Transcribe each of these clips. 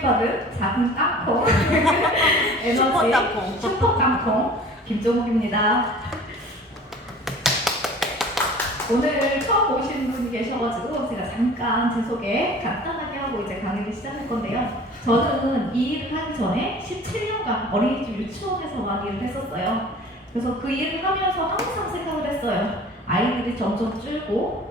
받은 작은 땅콩 에너지 슈퍼 땅콩 김종욱입니다. 오늘 처음 오신 분이 계셔가지고 제가 잠깐 제 소개 간단하게 하고 이제 강의를 시작할 건데요. 저는 이 일을 하기 전에 17년간 어린이집 유치원에서만 일을 했었어요. 그래서 그 일을 하면서 항상 생각을 했어요. 아이들이 점점 줄고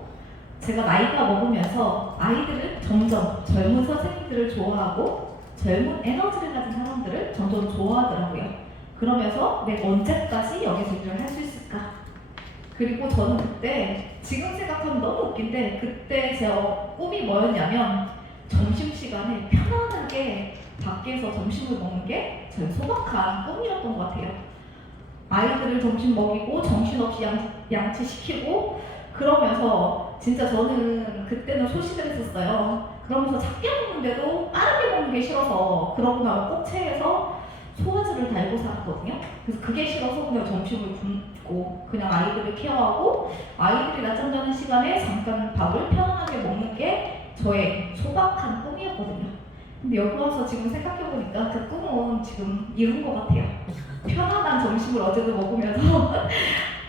제가 나이가 먹으면서 아이들은 점점 젊은 선생님들을 좋아하고 젊은 에너지를 가진 사람들을 점점 좋아하더라고요. 그러면서 내가 언제까지 여기서 일을 할 수 있을까? 그리고 저는 그때 지금 생각하면 너무 웃긴데 그때 제 꿈이 뭐였냐면 점심시간에 편안하게 밖에서 점심을 먹는 게 저의 소박한 꿈이었던 것 같아요. 아이들을 점심 먹이고 정신없이 양치시키고 그러면서 진짜 저는 그때는 소식을 했었어요. 그러면서 작게 먹는데도 빠르게 먹는 게 싫어서 그러고 나면 꼭 체해서 소화제를 달고 살았거든요. 그래서 그게 싫어서 그냥 점심을 굶고 그냥 아이들을 케어하고 아이들이 낮잠 자는 시간에 잠깐 밥을 편안하게 먹는 게 저의 소박한 꿈이었거든요. 근데 여기 와서 지금 생각해보니까 그 꿈은 지금 이룬 것 같아요. 편안한 점심을 어제도 먹으면서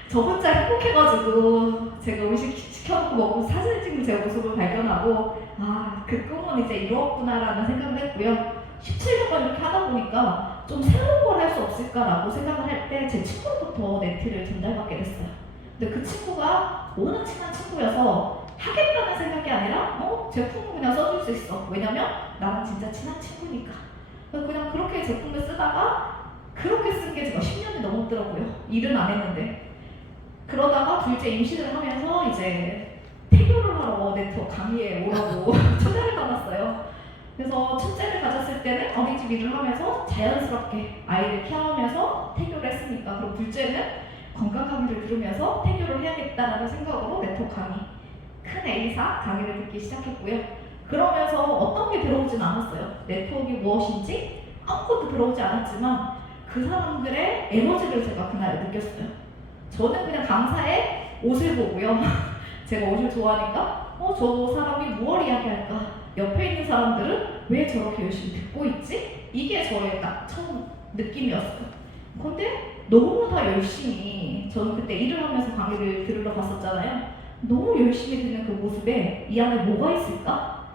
저 혼자 행복해가지고 제가 음식 시켜놓고 먹고 사진 찍는 제 모습을 발견하고 아, 그 꿈은 이제 이루었구나라는 생각을 했고요. 17년간 이렇게 하다 보니까 좀 새로운 걸 할 수 없을까라고 생각을 할 때 제 친구부터 네트를 전달받게 됐어요. 근데 그 친구가 워낙 친한 친구여서 하겠다는 생각이 아니라 제품을 그냥 써줄 수 있어. 왜냐면 나랑 진짜 친한 친구니까. 그래서 그냥 그렇게 제품을 쓰다가 그렇게 쓴 게 제가 10년이 넘었더라고요. 일은 안 했는데. 그러다가 둘째 임신을 하면서 이제 태교를 하러 네트워크 강의에 오라고 초대를 받았어요. 그래서 첫째를 가졌을 때는 어린이집 일을 하면서 자연스럽게 아이를 케어하면서 태교를 했으니까 그리고 둘째는 건강 강의를 들으면서 태교를 해야겠다라는 생각으로 네트워크 강의 큰 A사 강의를 듣기 시작했고요. 그러면서 어떤 게 들어오진 않았어요. 네트워크가 무엇인지 아무것도 들어오지 않았지만 그 사람들의 에너지를 제가 그날 느꼈어요. 저는 그냥 강사의 옷을 보고요. 제가 옷을 좋아하니까 저 사람이 무얼 이야기할까? 옆에 있는 사람들은 왜 저렇게 열심히 듣고 있지? 이게 저의 딱 처음 느낌이었어요. 근데 너무 다 열심히 저는 그때 일을 하면서 강의를 들으러 갔었잖아요. 너무 열심히 듣는 그 모습에 이 안에 뭐가 있을까?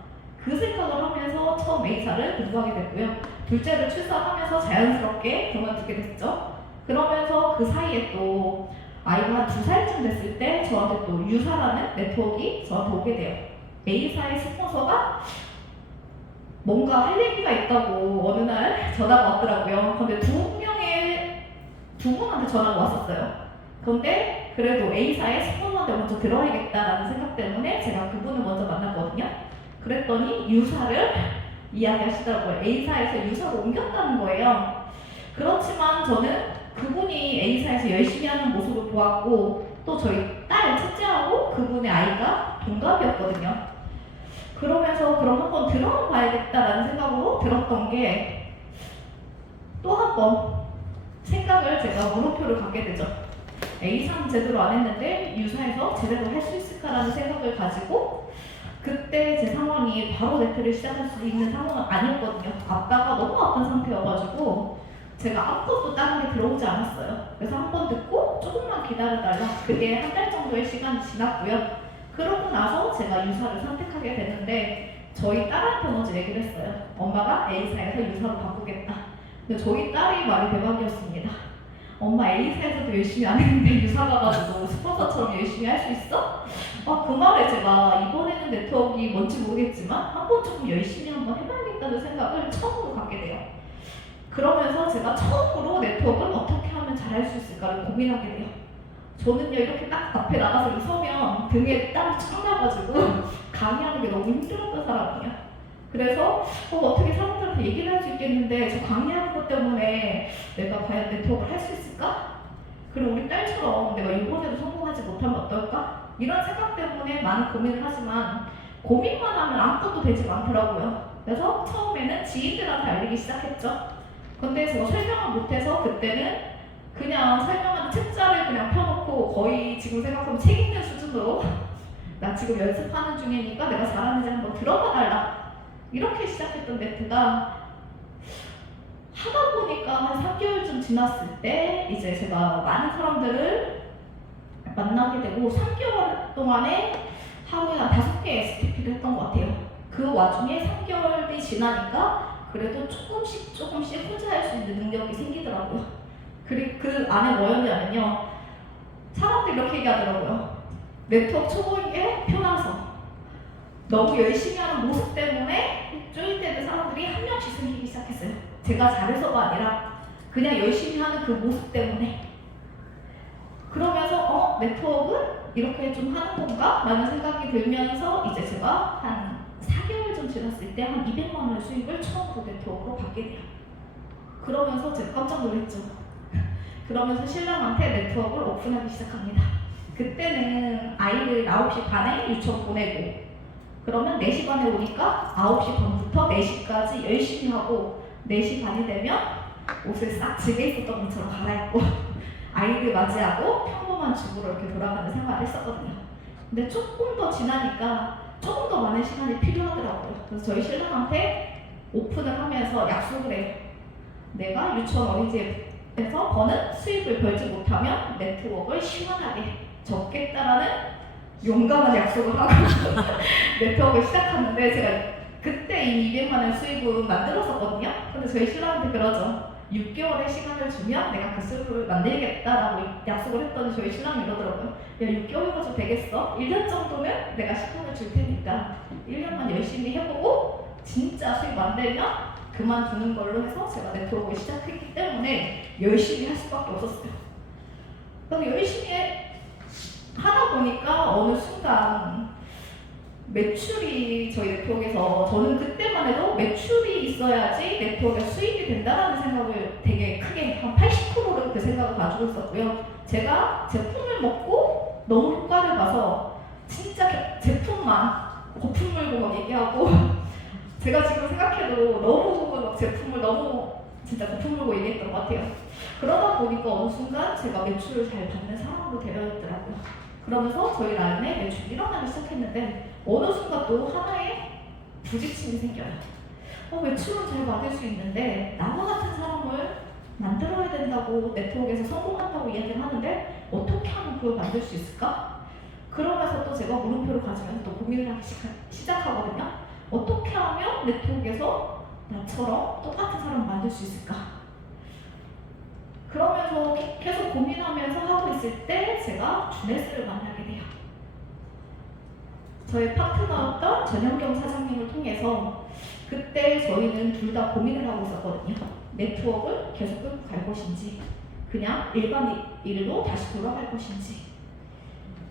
그 생각을 하면서 처음 A사를 공부하게 됐고요. 둘째를 출산하면서 자연스럽게 그만두게 됐죠. 그러면서 그 사이에 또 아이가 한 2살쯤 됐을 때 저한테 또 유사라는 네트워크가 저한테 오게 돼요. A사의 스폰서가 뭔가 할 얘기가 있다고 어느 날 전화가 왔더라고요. 근데 두 분한테 전화가 왔었어요. 그런데 그래도 A사의 스폰서한테 먼저 들어야겠다라는 생각 때문에 제가 그분을 먼저 만났거든요. 그랬더니 유사를 이야기하시더라고요. A사에서 유사로 옮겼다는 거예요. 그렇지만 저는 그분이 A사에서 열심히 하는 모습을 보았고 또 저희 딸 첫째하고 그분의 아이가 동갑이었거든요. 그러면서 그럼 한번 들어는 봐야겠다라는 생각으로 들었던 게 또 한 번 생각을 제가 물음표를 갖게 되죠. A사는 제대로 안 했는데 유사에서 제대로 할 수 있을까라는 생각을 가지고 그때 제 상황이 바로 네트를 시작할 수 있는 상황은 아니었거든요. 아빠가 너무 아픈 상태여가지고 제가 아무것도 다른 게 들어오지 않았어요. 그래서 한 번 듣고 조금만 기다려달라. 그게 한 달 정도의 시간이 지났고요. 그러고 나서 제가 유사를 선택하게 됐는데 저희 딸한테 먼저 얘기를 했어요. 엄마가 A사에서 유사로 바꾸겠다. 근데 저희 딸이 말이 대박이었습니다. 엄마 A사에서도 열심히 안 했는데 유사 가가지고 스폰서처럼 열심히 할 수 있어? 그 말에 제가 이번에는 네트워크가 뭔지 모르겠지만 한번 조금 열심히 한번 해봐야겠다는 생각을 처음으로 갖게 돼요. 그러면서 제가 처음으로 네트워크를 어떻게 하면 잘할 수 있을까를 고민하게 돼요. 저는요 이렇게 딱 앞에 나가서 서면 등에 땀이 쫙 나가지고 강의하는 게 너무 힘들었던 사람이에요. 그래서 어떻게 사람들한테 얘기를 할 수 있겠는데 저 강의하는 것 때문에 내가 과연 네트워크를 할 수 있을까? 그리고 우리 딸처럼 내가 이번에도 성공하지 못하면 어떨까? 이런 생각 때문에 많은 고민을 하지만 고민만 하면 아무것도 되지 않더라고요. 그래서 처음에는 지인들한테 알리기 시작했죠. 근데 제가 설명을 못해서 그때는 그냥 설명하는 책자를 그냥 펴놓고 거의 지금 생각하면 책 읽는 수준으로 나 지금 연습하는 중이니까 내가 잘하는지 한번 들어봐 달라 이렇게 시작했던 네트가 하다 보니까 한 3개월쯤 지났을 때 이제 제가 많은 사람들을 만나게 되고 3개월 동안에 하루에 한 5개 STP를 했던 것 같아요. 그 와중에 3개월이 지나니까 그래도 조금씩 혼자 할 수 있는 능력이 생기더라고요. 그리고 그 안에 뭐였냐면요. 사람들이 이렇게 얘기하더라고요. 네트워크 초보에게 편해서 너무 열심히 하는 모습 때문에 조인되는 사람들이 한 명씩 생기기 시작했어요. 제가 잘해서가 아니라 그냥 열심히 하는 그 모습 때문에. 그러면서 네트워크는 이렇게 좀 하는 건가? 라는 생각이 들면서 이제 제가 한 4개월 좀 지났을 때 한 200만 원의 수익을 처음으로 네트워크로 받게 돼요. 그러면서 제가 깜짝 놀랐죠. 그러면서 신랑한테 네트워크를 오픈하기 시작합니다. 그때는 아이를 9시 반에 유치원 보내고 그러면 4시 반에 오니까 9시 반부터 4시까지 열심히 하고 4시 반이 되면 옷을 싹 집에 있었던 것처럼 갈아입고 아이를 맞이하고 평범한 집으로 이렇게 돌아가는 생활을 했었거든요. 근데 조금 더 지나니까 조금 더 많은 시간이 필요하더라고요. 그래서 저희 신랑한테 오픈을 하면서 약속을 해요. 내가 유치원 어린이집에서 버는 수입을 벌지 못하면 네트워크를 시원하게 접겠다라는 용감한 약속을 하고 네트워크를 시작하는데 제가 그때 이 200만 원 수입을 만들었었거든요. 근데 저희 신랑한테 그러죠. 6개월의 시간을 주면 내가 그 수입을 만들겠다라고 약속을 했더니 저희 신랑이 이러더라고요. 야 6개월 가지고 되겠어? 1년 정도는 내가 시간을 줄 테니까 1년만 열심히 해보고 진짜 수입 만들면 그만두는 걸로 해서 제가 네트워크를 시작했기 때문에 열심히 할 수밖에 없었어요. 그래서 열심히 하다 보니까 어느 순간 매출이 저희 네트워크에서 저는 그때만 해도 매출이 있어야지 네트워크에 수익이 된다라는 생각을 되게 크게 한 80%를 그 생각을 가지고 있었고요. 제가 제품을 먹고 너무 효과를 봐서 진짜 제품만 거품 물고 막 얘기하고 제가 지금 생각해도 너무 막 제품을 너무 진짜 거품 물고 얘기했던 것 같아요. 그러다 보니까 어느 순간 제가 매출을 잘 받는 사람으로 되어있더라고요. 그러면서 저희 라인에 매출이 일어나기 시작했는데 어느 순간 또 하나의 부딪힘이 생겨요. 매출은 잘 받을 수 있는데 나와 같은 사람을 만들어야 된다고 네트워크에서 성공한다고 이야기를 하는데 어떻게 하면 그걸 만들 수 있을까? 그러면서 또 제가 물음표를 가지면서 또 고민을 하기 시작하거든요. 어떻게 하면 네트워크에서 나처럼 똑같은 사람을 만들 수 있을까? 그러면서 계속 고민하면서 하고 있을 때 제가 주네스를 만나게 돼요. 저의 파트너였던 전현경 사장님을 통해서 그때 저희는 둘 다 고민을 하고 있었거든요. 네트워크를 계속 끌고 갈 것인지 그냥 일반 일로 다시 돌아갈 것인지.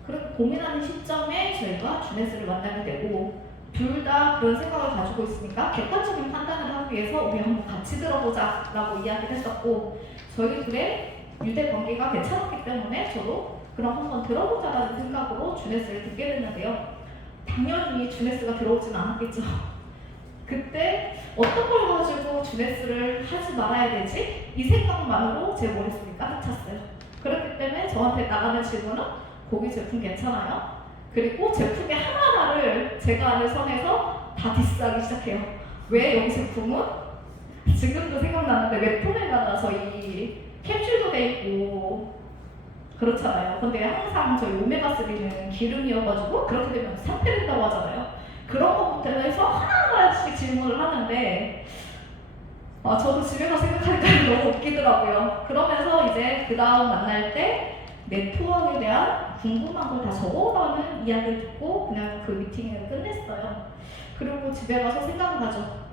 그렇게 고민하는 시점에 저희가 주네스를 만나게 되고 둘 다 그런 생각을 가지고 있으니까 객관적인 판단을 하기 위해서 우리 한번 같이 들어보자 라고 이야기를 했었고 저희 둘의 유대 관계가 괜찮았기 때문에 저도 그럼 한번 들어보자라는 생각으로 주네스를 듣게 됐는데요. 당연히 주네스가 들어오지는 않았겠죠. 그때 어떤 걸 가지고 주네스를 하지 말아야 되지? 이 생각만으로 제 머릿속이 가득 찼어요. 그렇기 때문에 저한테 나가는 질문은 고기 제품 괜찮아요? 그리고 제품의 하나하나를 제가 아는 선에서 다 디스하기 시작해요. 왜 여기 제품은 지금도 생각나는데 웹톤에다가 저희 캡슐도 돼 있고 그렇잖아요. 근데 항상 저희 오메가3는 기름이어가지고 그렇게 되면 상태된다고 하잖아요. 그런 것부터 해서 하나하나씩 질문을 하는데 저도 집에 가서 생각하니까 너무 웃기더라고요. 그러면서 이제 그 다음 만날 때 네트워크에 대한 궁금한 걸 다 적어라는 이야기를 듣고 그냥 그 미팅을 끝냈어요. 그리고 집에 가서 생각을 하죠.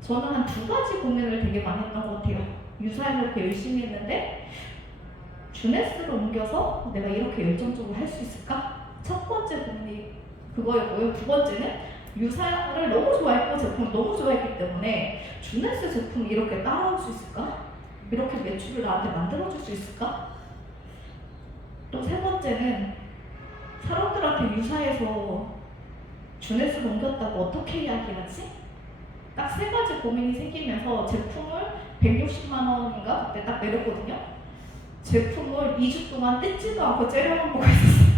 저는 한 2가지 고민을 되게 많이 했던 것 같아요. 유사를 이렇게 열심히 했는데 주네스로 옮겨서 내가 이렇게 열정적으로 할 수 있을까? 첫 번째 고민이 그거였고요. 두 번째는 유사를 너무 좋아했고 제품을 너무 좋아했기 때문에 주네스 제품이 이렇게 따라올 수 있을까? 이렇게 매출을 나한테 만들어줄 수 있을까? 또 세 번째는 사람들한테 유사해서 주네스로 옮겼다고 어떻게 이야기하지? 딱 3가지 고민이 생기면서 제품을 160만 원인가 그때 딱 내렸거든요. 제품을 2주 동안 뜯지도 않고 째려만 보고 있었어요.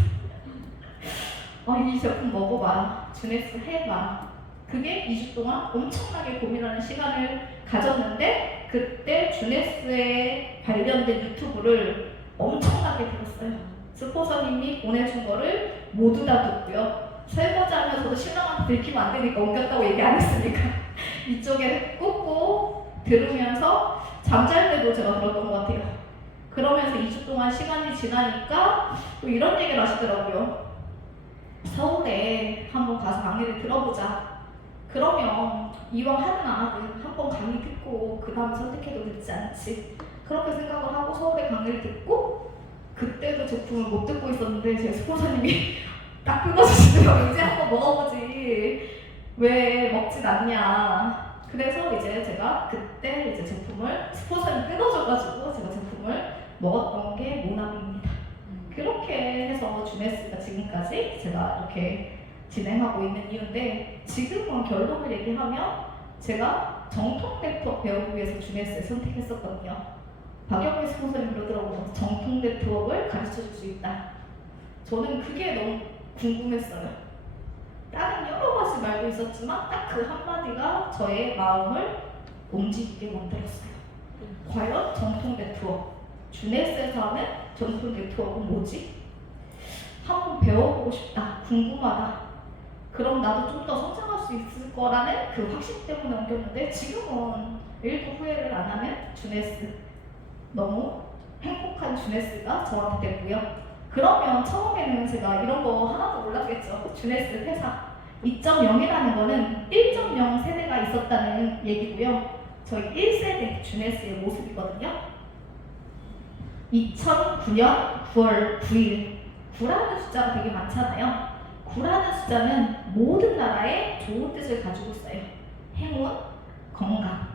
이 제품 먹어봐. 주네스 해봐. 그게 2주 동안 엄청나게 고민하는 시간을 가졌는데 그때 주네스에 관련된 유튜브를 엄청나게 들었어요. 스포서님이 보내준 거를 모두 다 듣고요. 설거지하면서도 신랑한테 들키면 안 되니까 옮겼다고 얘기 안 했으니까 이쪽에 꽂고 들으면서 잠잘 때도 제가 들었던 것 같아요. 그러면서 2주 동안 시간이 지나니까 또 이런 얘기를 하시더라고요. 서울에 한번 가서 강의를 들어보자. 그러면 이왕 하든 안 하든 한번 강의 듣고 그 다음에 선택해도 늦지 않지. 그렇게 생각을 하고 서울에 강의를 듣고 그때도 제품을 못 듣고 있었는데 제 스폰서님이 딱 끊어주시더라고요. 이제 한번 먹어보지. 왜 먹진 않냐. 그래서 이제 제가 그때 이제 제품을 스폰서님 끊어줘가지고 제가 제품을 먹었던 게 모나비입니다. 그렇게 해서 주네스가 지금까지 제가 이렇게 진행하고 있는 이유인데 지금은 결론을 얘기하면 제가 정통 네트워크 배우기 위해서 주네스를 선택했었거든요. 박영미 스폰서님 그러더라고요. 정통 네트워크를 가르쳐줄 수 있다. 저는 그게 너무 궁금했어요. 다른 여러 가지 말고 있었지만 딱 그 한마디가 저의 마음을 움직이게 만들었어요. 과연 정통 네트워크, 주네스에서 하는 정통 네트워크는 뭐지? 한번 배워보고 싶다, 궁금하다. 그럼 나도 좀 더 성장할 수 있을 거라는 그 확신 때문에 옮겼는데 지금은 일도 후회를 안 하는 주네스, 너무 행복한 주네스가 저한테 됐고요. 그러면 처음에는 제가 이런 거 하나도 몰랐겠죠. 주네스 회사 2.0이라는 거는 1.0 세대가 있었다는 얘기고요. 저희 1세대 주네스의 모습이거든요. 2009년 9월 9일 9라는 숫자가 되게 많잖아요. 9라는 숫자는 모든 나라에 좋은 뜻을 가지고 있어요. 행운, 건강,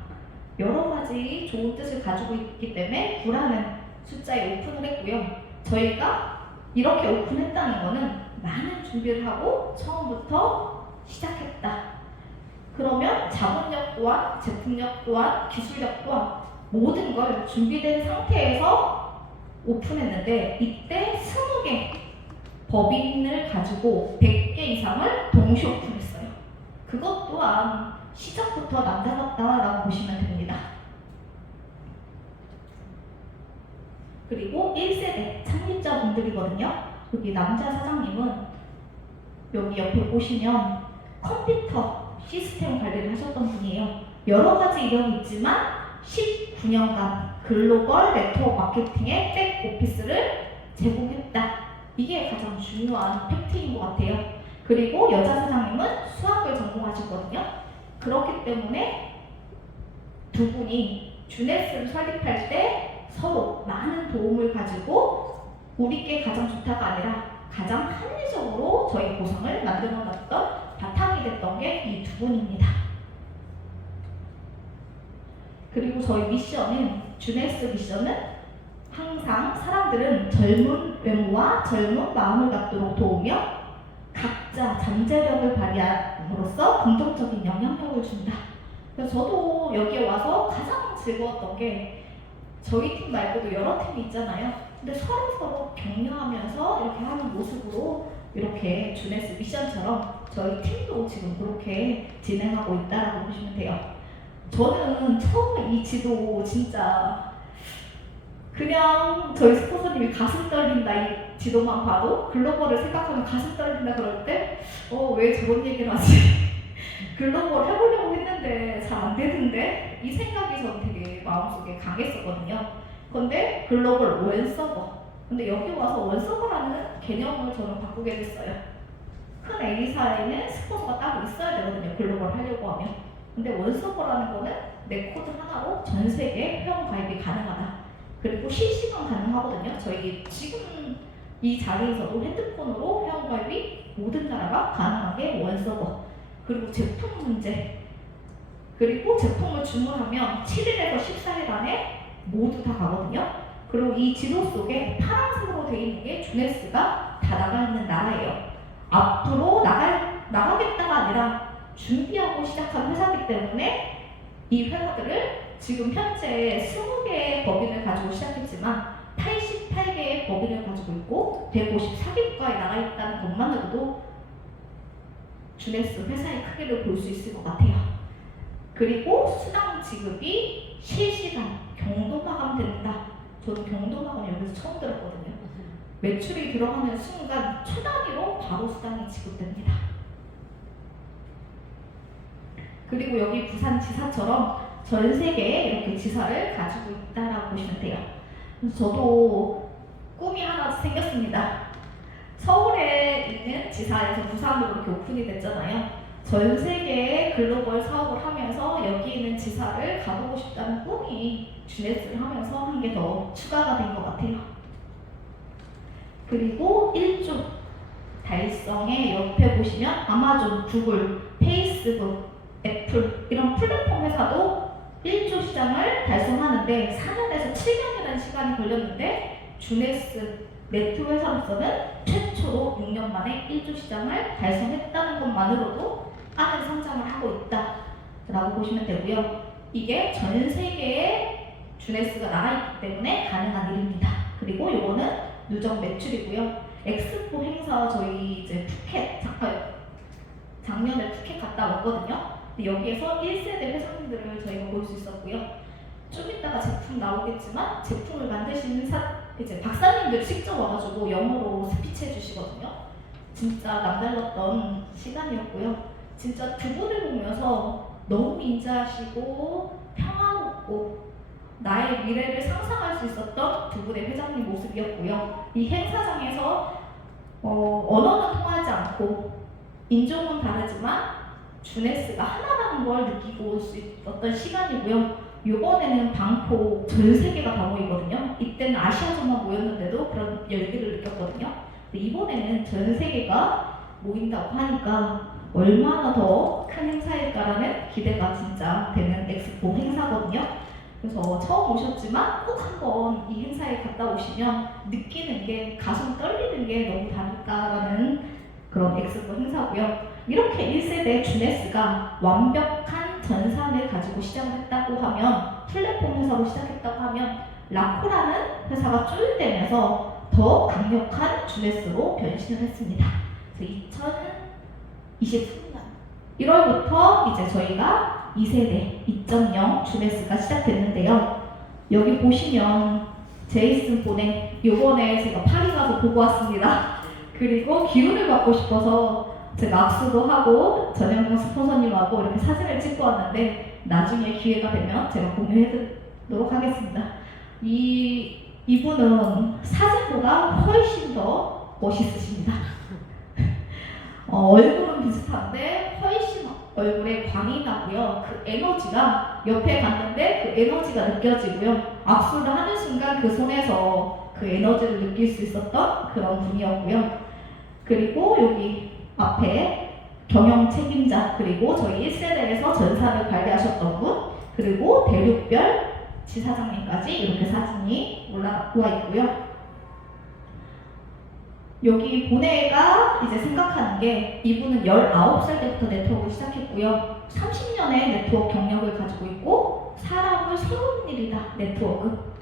여러 가지 좋은 뜻을 가지고 있기 때문에 9라는 숫자에 오픈을 했고요. 저희가 이렇게 오픈했다는 거는 많은 준비를 하고 처음부터 시작했다. 그러면 자본력 또한, 제품력 또한, 기술력 또한 모든 걸 준비된 상태에서 오픈했는데 이때 20개 법인을 가지고 100개 이상을 동시 오픈했어요. 그것 또한 시작부터 남다랐다라고 보시면 됩니다. 그리고 1세대 창립자분들이거든요. 여기 남자 사장님은 여기 옆에 보시면 컴퓨터 시스템 관리를 하셨던 분이에요. 여러 가지 이력이 있지만 19년간 글로벌 네트워크 마케팅의 백 오피스를 제공했다. 이게 가장 중요한 팩트인 것 같아요. 그리고 여자 사장님은 수학을 전공하셨거든요. 그렇기 때문에 두 분이 주네스를 설립할 때 서로 많은 도움을 가지고 우리께 가장 좋다가 아니라 가장 합리적으로 저희 보상을 만들어놨던 바탕이 됐던 게 이 두 분입니다. 그리고 저희 미션은, 주네스 미션은 항상 사람들은 젊은 외모와 젊은 마음을 갖도록 도우며 각자 잠재력을 발휘함으로써 긍정적인 영향력을 준다. 그래서 저도 여기에 와서 가장 즐거웠던 게 저희 팀 말고도 여러 팀이 있잖아요. 근데 서로 격려하면서 이렇게 하는 모습으로 이렇게 주네스 미션처럼 저희 팀도 지금 그렇게 진행하고 있다라고 보시면 돼요. 저는 처음에 이 지도 진짜 그냥 저희 스폰서님이 가슴 떨린다 이 지도만 봐도 글로벌을 생각하면 가슴 떨린다 그럴 때 왜 저런 얘기를 하지? 글로벌 해보려고 했는데 잘 안 되던데? 이 생각이 저는 되게 마음속에 강했었거든요. 근데 글로벌 원서버, 근데 여기 와서 원서버라는 개념을 저는 바꾸게 됐어요. 큰 A사에는 스폰서가 따로 있어야 되거든요. 글로벌 하려고 하면. 근데 원서버라는 거는 내 코드 하나로 전 세계 회원 가입이 가능하다. 그리고 실시간 가능하거든요. 저희 지금 이 자리에서도 핸드폰으로 회원 가입이 모든 나라가 가능한 게 원서버. 그리고 제품 문제. 그리고 제품을 주문하면 7일에서 14일 안에 모두 다 가거든요. 그리고 이 지도 속에 파란색으로 되어 있는 게 주네스가 다 나가 있는 나라예요. 앞으로 나가겠다가 아니라 준비하고 시작한 회사이기 때문에 이 회사들을 지금 현재 20개의 법인을 가지고 시작했지만 88개의 법인을 가지고 있고 154개 국가에 나가 있다는 것만으로도 주네스 회사의 크기를 볼 수 있을 것 같아요. 그리고 수당 지급이 실시간 경도 마감된다. 저도 경도 마감 여기서 처음 들었거든요. 매출이 들어가는 순간 초 단위로 바로 수당이 지급됩니다. 그리고 여기 부산지사처럼 전 세계에 이렇게 지사를 가지고 있다라고 보시면 돼요. 그래서 저도 꿈이 하나 생겼습니다. 서울에 있는 지사에서 부산으로 이렇게 오픈이 됐잖아요. 전 세계의 글로벌 사업을 하면서 여기 있는 지사를 가보고 싶다는 꿈이 주네스를 하면서 한 게 더 추가가 된 것 같아요. 그리고 1조 달성의 옆에 보시면 아마존, 구글, 페이스북, 애플 이런 플랫폼 회사도 1조 시장을 달성하는데 4년에서 7년이라는 시간이 걸렸는데 주네스 네트 회사로서는 최초로 6년 만에 1조 시장을 달성했다는 것만으로도 빠른 성장을 하고 있다라고 보시면 되고요. 이게 전 세계에 주네스가 나가있기 때문에 가능한 일입니다. 그리고 요거는 누적 매출이고요. 엑스포 행사 저희 이제 푸켓 작년에 푸켓 갔다 왔거든요. 근데 여기에서 1세대 회사님들을 저희가 볼 수 있었고요. 좀 이따가 제품 나오겠지만 제품을 만드시는 이제 박사님들 직접 와가지고 영어로 스피치 해주시거든요. 진짜 남달랐던 시간이었고요. 진짜 두 분을 보면서 너무 인자하시고 평화롭고 나의 미래를 상상할 수 있었던 두 분의 회장님 모습이었고요. 이 행사장에서 언어는 통하지 않고 인종은 다르지만 주네스가 하나라는 걸 느끼고 올 수 있었던 시간이고요. 이번에는 방콕 전 세계가 다 모이거든요. 이때는 아시아족만 모였는데도 그런 열기를 느꼈거든요. 근데 이번에는 전 세계가 모인다고 하니까 얼마나 더 큰 행사일까라는 기대가 진짜 되는 엑스포 행사거든요. 그래서 처음 오셨지만 꼭 한번 이 행사에 갔다 오시면 느끼는 게 가슴 떨리는 게 너무 다르다라는 그런 엑스포 행사고요. 이렇게 1세대 주네스가 완벽한 전산을 가지고 시작을 했다고 하면 플랫폼 회사로 시작했다고 하면 라코라는 회사가 쪼일되면서 더 강력한 주네스로 변신을 했습니다. 그래서 2023년 1월부터 이제 저희가 2세대 2.0 주네스가 시작됐는데요. 여기 보시면 제이슨 본의 요번에 제가 파리 가서 보고 왔습니다. 그리고 기운을 받고 싶어서 제가 악수도 하고 전현무 스폰서님하고 이렇게 사진을 찍고 왔는데 나중에 기회가 되면 제가 공유해드리도록 하겠습니다. 이분은 사진보다 훨씬 더 멋있으십니다. 얼굴은 비슷한데 훨씬 얼굴에 광이 나고요. 그 에너지가 옆에 갔는데 그 에너지가 느껴지고요. 악수를 하는 순간 그 손에서 그 에너지를 느낄 수 있었던 그런 분이었고요. 그리고 여기 앞에 경영 책임자, 그리고 저희 1세대에서 전사를 관리하셨던 분, 그리고 대륙별 지사장님까지 이렇게 사진이 올라와 있고요. 여기 보네가 이제 생각하는 게 이분은 19살 때부터 네트워크를 시작했고요. 30년의 네트워크 경력을 가지고 있고 사람을 세우는 일이다, 네트워크.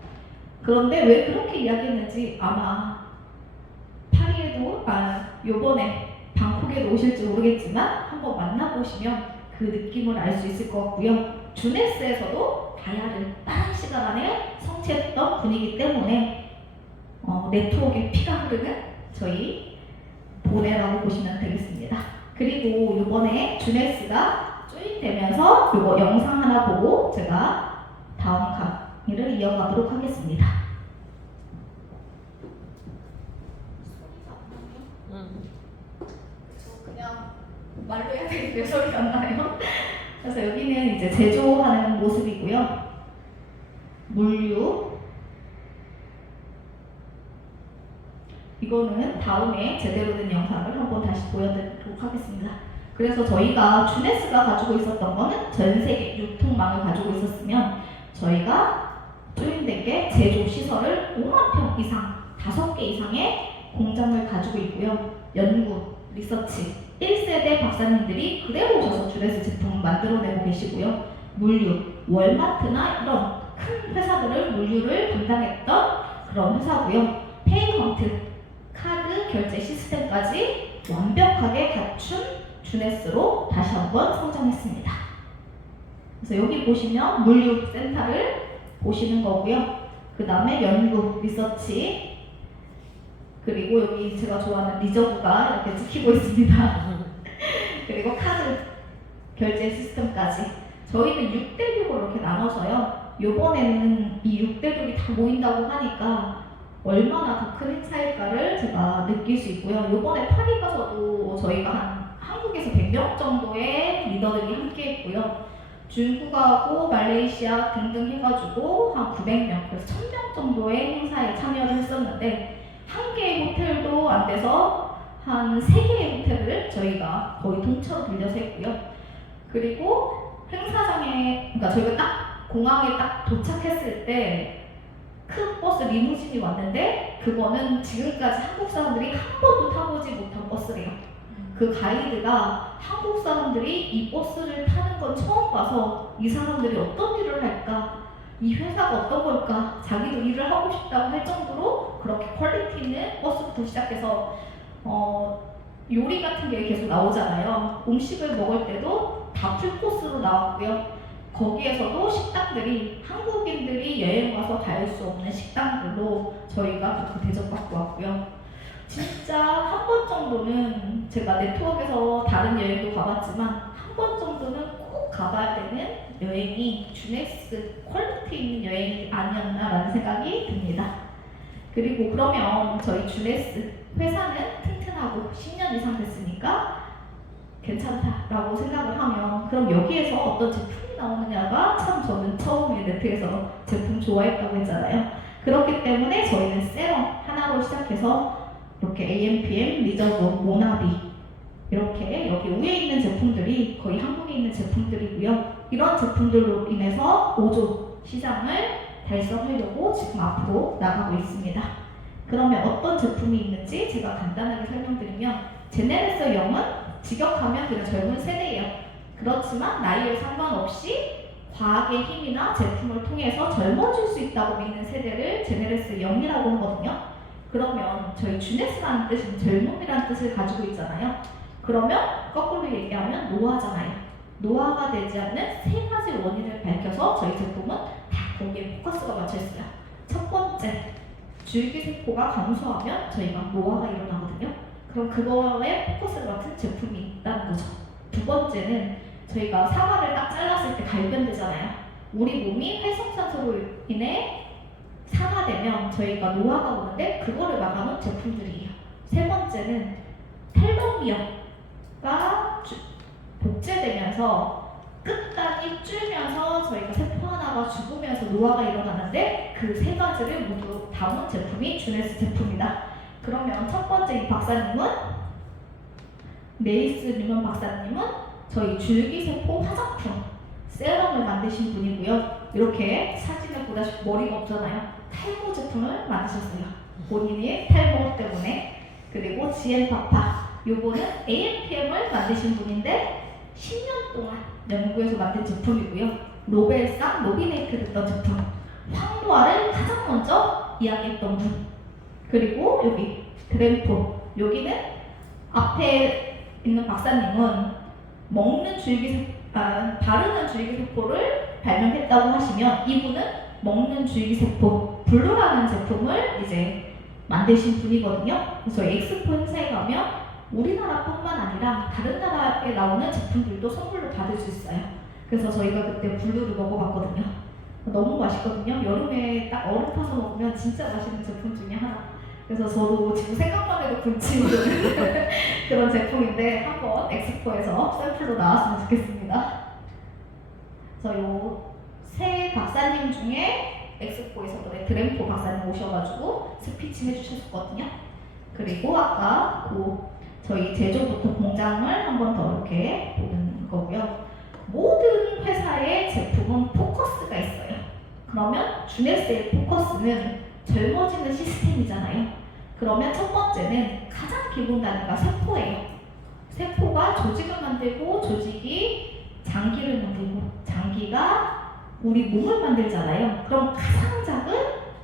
그런데 왜 그렇게 이야기했는지 아마 파리에도 요번에 방콕에도 오실지 모르겠지만 한번 만나보시면 그 느낌을 알 수 있을 것 같고요. 주네스에서도 다이아를 빠른 시간 안에 성취했던 분이기 때문에 네트워크의 피가 흐르는 저희 보네라고 보시면 되겠습니다. 그리고 이번에 주네스가 조인되면서 이거 영상 하나 보고 제가 다음 강의를 이어가도록 하겠습니다. 저 그냥 말로 해야 되는데 소리가 안 나요. 그래서 여기는 이제 제조하는 모습이고요. 물류. 이거는 다음에 제대로 된 영상을 한번 다시 보여드리도록 하겠습니다. 그래서 저희가 주네스가 가지고 있었던 거는 전 세계 유통망을 가지고 있었으면 저희가 조인된 게 제조 시설을 5만 평 이상, 5개 이상의 공장을 가지고 있고요. 연구, 리서치, 1세대 박사님들이 그대로 오셔서 주네스 제품을 만들어내고 계시고요. 물류, 월마트나 이런 큰 회사들을 물류를 담당했던 그런 회사고요. 페이먼트, 카드 결제 시스템까지 완벽하게 갖춘 주네스로 다시 한번 성장했습니다. 그래서 여기 보시면 물류센터를 보시는 거고요. 그 다음에 연구, 리서치, 그리고 여기 제가 좋아하는 리저브가 이렇게 찍히고 있습니다. 그리고 카드 결제 시스템까지. 저희는 6대6으로 이렇게 나눠서요. 요번에는 이 6대6이 다 모인다고 하니까 얼마나 더 큰 행사일까를 제가 느낄 수 있고요. 요번에 파리 가서도 저희가 한국에서 100명 정도의 리더들이 함께 했고요. 중국하고 말레이시아 등등 해가지고 한 900명, 그래서 1000명 정도의 행사에 참여를 했었는데 한 개의 호텔도 안 돼서 한 3개의 호텔을 저희가 거의 통째로 빌려서 했고요. 그리고 행사장에, 그러니까 저희가 딱 공항에 딱 도착했을 때 큰 버스 리무진이 왔는데 그거는 지금까지 한국 사람들이 한 번도 타보지 못한 버스래요. 그 가이드가 한국 사람들이 이 버스를 타는 건 처음 봐서 이 사람들이 어떤 일을 할까, 이 회사가 어떤 걸까, 자기도 일을 하고 싶다고 할 정도로 그렇게 퀄리티 있는 버스부터 시작해서 요리 같은 게 계속 나오잖아요. 음식을 먹을 때도 다 풀코스로 나왔고요. 거기에서도 식당들이 한국인들이 여행 와서 갈 수 없는 식당들로 저희가 그렇게 대접받고 왔고요. 진짜 한 번 정도는 제가 네트워크에서 다른 여행도 가봤지만 한 번 정도는 꼭 가봐야 되는 여행이 주네스 퀄리티 있는 여행이 아니었나라는 생각이 듭니다. 그리고 그러면 저희 주네스 회사는 튼튼하고 10년 이상 됐으니까 괜찮다라고 생각을 하면 그럼 여기에서 어떤 제품이 나오느냐가 참 저는 처음에 네트에서 제품 좋아했다고 했잖아요. 그렇기 때문에 저희는 세럼 하나로 시작해서 이렇게 AMPM, 리저브, 모나비 이렇게 여기 위에 있는 제품들이 거의 한국에 있는 제품들이고요. 이런 제품들로 인해서 5조 시장을 달성하려고 지금 앞으로 나가고 있습니다. 그러면 어떤 제품이 있는지 제가 간단하게 설명드리면 제네레스 0은 직역하면 그냥 젊은 세대예요. 그렇지만 나이에 상관없이 과학의 힘이나 제품을 통해서 젊어질 수 있다고 믿는 세대를 제네레스 0이라고 하거든요. 그러면 저희 주네스라는 뜻은 젊음이라는 뜻을 가지고 있잖아요. 그러면 거꾸로 얘기하면 노화잖아요. 노화가 되지 않는 3가지 원인을 밝혀서 저희 제품은 다 거기에 포커스가 맞춰 있어요. 첫 번째, 줄기세포가 감소하면 저희가 노화가 일어나거든요. 그럼 그거에 포커스를 맞춘 제품이 있다는 거죠. 두 번째는 저희가 사과를 딱 잘랐을 때 갈변되잖아요. 우리 몸이 활성산소로 인해 산화되면 저희가 노화가 오는데 그거를 막아놓은 제품들이에요. 세 번째는 텔로미어가 복제되면서 끝단이 줄면서 저희가 세포 하나가 죽으면서 노화가 일어나는데 그 3가지를 모두 담은 제품이 주네스 제품이다. 그러면 첫 번째 이 박사님은 네이스 뉴먼 박사님은 저희 줄기세포 화장품 세럼을 만드신 분이고요. 이렇게 사진을 보다시피 머리가 없잖아요. 탈모 제품을 만드셨어요. 본인이 탈모 때문에. 그리고 지엔파파 요거는 AMPM을 만드신 분인데 10년 동안 연구해서 만든 제품이고요. 노벨상 노미네이트 됐던 제품. 황노화를 가장 먼저 이야기했던 분. 그리고 여기 드램포 여기는 앞에 있는 박사님은 바르는 줄기세포를 발명했다고 하시면 이분은 먹는 줄기세포 블루라는 제품을 이제 만드신 분이거든요. 그래서 엑스포 행사에 가면 우리나라뿐만 아니라 다른 나라에 나오는 제품들도 선물로 받을 수 있어요. 그래서 저희가 그때 블루를 먹어봤거든요. 너무 맛있거든요. 여름에 딱 얼음 타서 먹으면 진짜 맛있는 제품 중에 하나. 그래서 저도 지금 생각만 해도 군침이 도는 그런 제품인데 한번 엑스포에서 샘플로 나왔으면 좋겠습니다. 그래서 요 세 박사님 중에 엑스포에서도 드램포 박사님 오셔가지고 스피치 해주셨거든요. 그리고 아까 저희 제조부터 공장을 한 번 더 이렇게 보는 거고요. 모든 회사의 제품은 포커스가 있어요. 그러면 주네스의 포커스는 젊어지는 시스템이잖아요. 그러면 첫 번째는 가장 기본 단위가 세포예요. 세포가 조직을 만들고 조직이 장기를 만들고 장기가 우리 몸을 만들잖아요. 그럼 가장 작은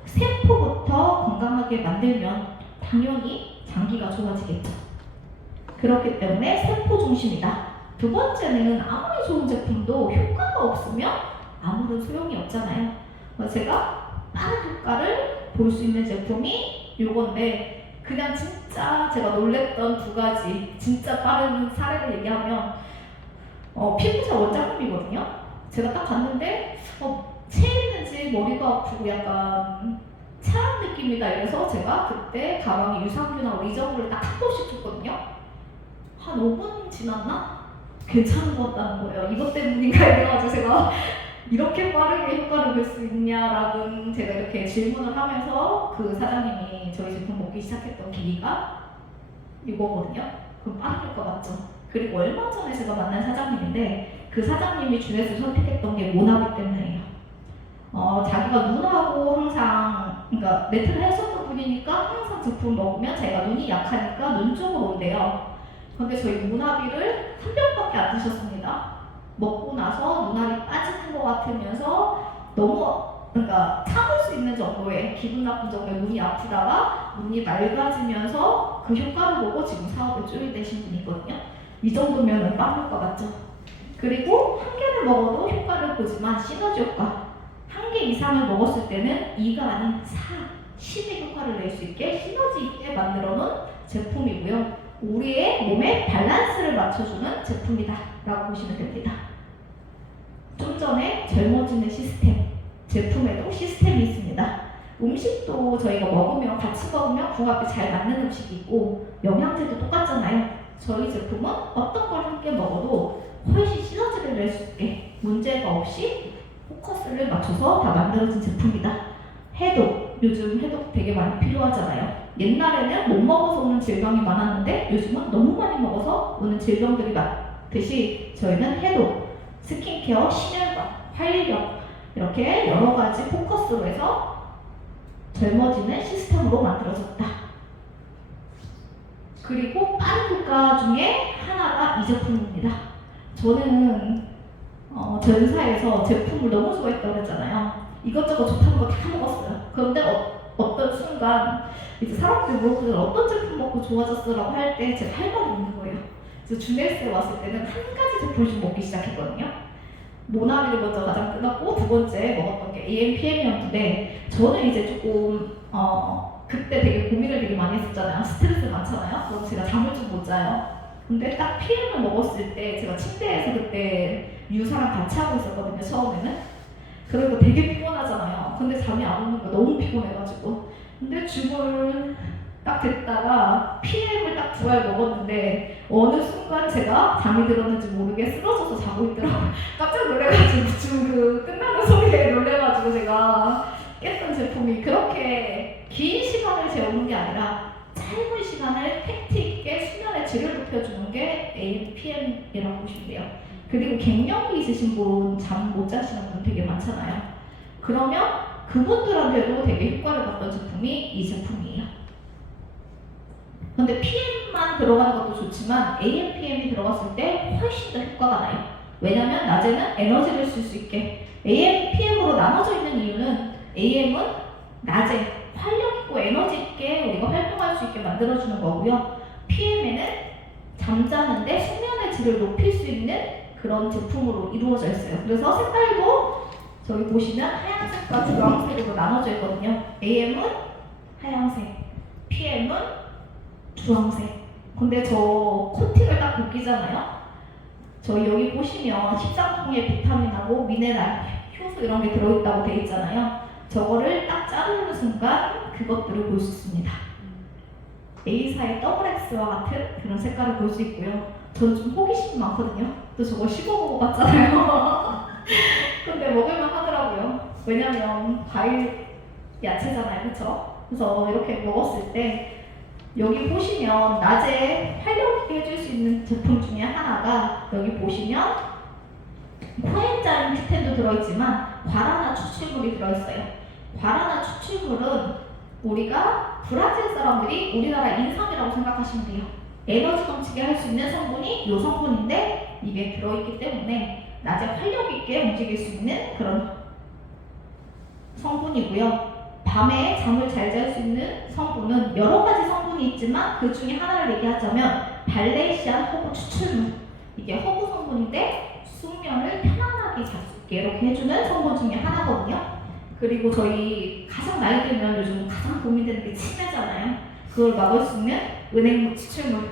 세포부터 건강하게 만들면 당연히 장기가 좋아지겠죠. 그렇기 때문에 세포 중심이다. 두 번째는 아무리 좋은 제품도 효과가 없으면 아무런 소용이 없잖아요. 그래서 제가 빠른 효과를 볼 수 있는 제품이 요건데, 그냥 진짜 제가 놀랬던 두 가지 진짜 빠른 사례를 얘기하면 피부자 원장님이거든요. 제가 딱 갔는데 체했는지 머리가 아프고 약간 차한 느낌이다 이래서 제가 그때 가방에 유산균하고 리저브를 딱 한 번씩 줬거든요. 한 5분 지났나? 괜찮은 것 같다는 거예요. 이것 때문인가 이래가지고 제가 이렇게 빠르게 효과를 볼 수 있냐라는 제가 이렇게 질문을 하면서 그 사장님이 저희 제품 먹기 시작했던 계기가 이거거든요. 그럼 빠른 효과 맞죠? 그리고 얼마 전에 제가 만난 사장님인데 그 사장님이 주에서 선택했던 게 모나비 때문이에요. 자기가 눈하고 항상 그러니까 네트를 했었던 분이니까 항상 제품 먹으면 자기가 눈이 약하니까 눈 쪽으로 온대요. 근데 저희 모나비를 한 병밖에 안 드셨습니다. 먹고 나서 눈알이 빠지는 것 같으면서 너무 그러니까 참을 수 있는 정도의 기분 나쁜 정도의 눈이 아프다가 눈이 맑아지면서 그 효과를 보고 지금 사업에 쪼일되신 분이 있거든요. 이 정도면 빠른 효과 맞죠? 그리고 한 개를 먹어도 효과를 보지만 시너지 효과 한 개 이상을 먹었을 때는 2가 아닌 4, 10의 효과를 낼 수 있게 시너지 있게 만들어 놓은 제품이고요. 우리의 몸의 밸런스를 맞춰주는 제품이다 라고 보시면 됩니다. 좀 전에 젊어지는 시스템, 제품에도 시스템이 있습니다. 음식도 저희가 먹으면 같이 먹으면 궁합이 잘 맞는 음식이 있고 영양제도 똑같잖아요. 저희 제품은 어떤 걸 함께 먹어도 훨씬 시너지를 낼 수 있게 문제가 없이 포커스를 맞춰서 다 만들어진 제품이다. 해독, 요즘 해독 되게 많이 필요하잖아요. 옛날에는 못 먹어서 오는 질병이 많았는데 요즘은 너무 많이 먹어서 오는 질병들이 많듯이 저희는 해독, 스킨케어, 신혈관, 활력 이렇게 여러 가지 포커스로 해서 젊어지는 시스템으로 만들어졌다. 그리고 빠른 효과 중에 하나가 이 제품입니다. 저는 전사에서 제품을 너무 좋아했다고 했잖아요. 이것저것 좋다는 거 다 먹었어요. 그런데 어떤 순간 이제 사람들이 물어보면 어떤 제품 먹고 좋아졌어라고 할 때 제가 할 말이 없는 거예요. 그래서 주네스에 왔을 때는 한 가지 제품씩 먹기 시작했거든요. 모나비를 먼저 가장 끝났고 두 번째 먹었던 게 AMPM이었는데 저는 이제 조금 그때 되게 고민을 되게 많이 했었잖아요. 스트레스 많잖아요. 그럼 제가 잠을 좀 못 자요. 근데 딱 PM을 먹었을 때 제가 침대에서 그때 유사랑 같이 하고 있었거든요. 처음에는. 그리고 되게 피곤하잖아요. 근데 잠이 안 오는 거 너무 피곤해가지고. 근데 죽을 딱 됐다가 PM을 딱 2알 먹었는데 어느 순간 제가 잠이 들었는지 모르게 쓰러져서 자고 있더라고요. 깜짝 놀래가지고 지금 그 끝나는 소리에 놀래가지고 제가 깼던 제품이 그렇게 긴 시간을 재우는 게 아니라 짧은 시간을 팩트 있게 수면의 질을 높여주는 게 AMPM이라고 보시면 돼요. 그리고 갱년기 있으신 분, 잠 못 자시는 분 되게 많잖아요. 그러면 그분들한테도 되게 효과를 봤던 제품이 이 제품이에요. 근데 PM만 들어가는 것도 좋지만 AMPM이 들어갔을 때 훨씬 더 효과가 나요. 왜냐면 낮에는 에너지를 쓸 수 있게 AMPM으로 나눠져 있는 이유는 AM은 낮에 활력 있고 에너지 있게 우리가 활동할 수 있게 만들어주는 거고요. PM에는 잠자는데 수면의 질을 높일 수 있는 그런 제품으로 이루어져 있어요. 그래서 색깔도 저기 보시면 하얀색과 주황색으로 나눠져 있거든요. AM은 하얀색, PM은 주황색. 근데 저 코팅을 딱 벗기잖아요. 저희 여기 보시면 식상통에 비타민하고 미네랄, 효소 이런 게 들어있다고 돼 있잖아요. 저거를 딱 자르는 순간 그것들을 볼 수 있습니다. A사의 XX와 같은 그런 색깔을 볼 수 있고요. 저는 좀 호기심이 많거든요. 또 저거 씹어보고 봤잖아요. 근데 먹을만 하더라고요. 왜냐면 과일 야채잖아요, 그쵸? 그래서 이렇게 먹었을 때 여기 보시면 낮에 활력 있게 해줄 수 있는 제품 중에 하나가 여기 보시면 코엔자임 Q10도 들어있지만 과라나 추출물이 들어있어요. 과라나 추출물은 우리가 브라질 사람들이 우리나라 인삼이라고 생각하시면 돼요. 에너지 넘치게 할 수 있는 성분이 이 성분인데 이게 들어있기 때문에 낮에 활력 있게 움직일 수 있는 그런 성분이고요. 밤에 잠을 잘 잘 수 있는 성분은 여러 가지 성분이 있지만 그 중에 하나를 얘기하자면 발레시안 허브 추출물. 이게 허브 성분인데 숙면을 편안하게 잘 수 있게 이렇게 해주는 성분 중에 하나거든요. 그리고 저희 가장 나이 들면 요즘 가장 고민되는 게 치매잖아요. 그걸 막을 수 있는 은행물 추출물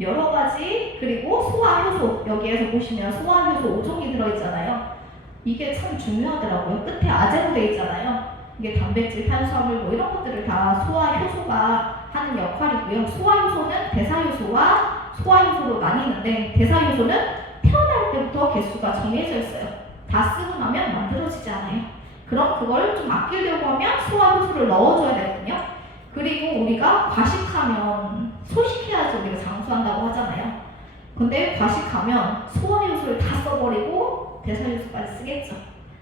여러 가지. 그리고 소화효소, 여기에서 보시면 소화효소 5종이 들어있잖아요. 이게 참 중요하더라고요. 끝에 아제로 돼 있잖아요. 이게 단백질, 탄수화물 뭐 이런 것들을 다 소화효소가 하는 역할이고요. 소화효소는 대사효소와 소화효소로 나뉘는데 대사효소는 태어날 때부터 개수가 정해져 있어요. 다 쓰고 나면 만들어지지 않아요. 그럼 그걸 좀 아끼려고 하면 소화효소를 넣어줘야 되거든요. 그리고 우리가 과식하면 소식해야지 우리가 장수한다고 하잖아요. 근데 과식하면 소화효소를 다 써버리고 대사효소까지 쓰겠죠.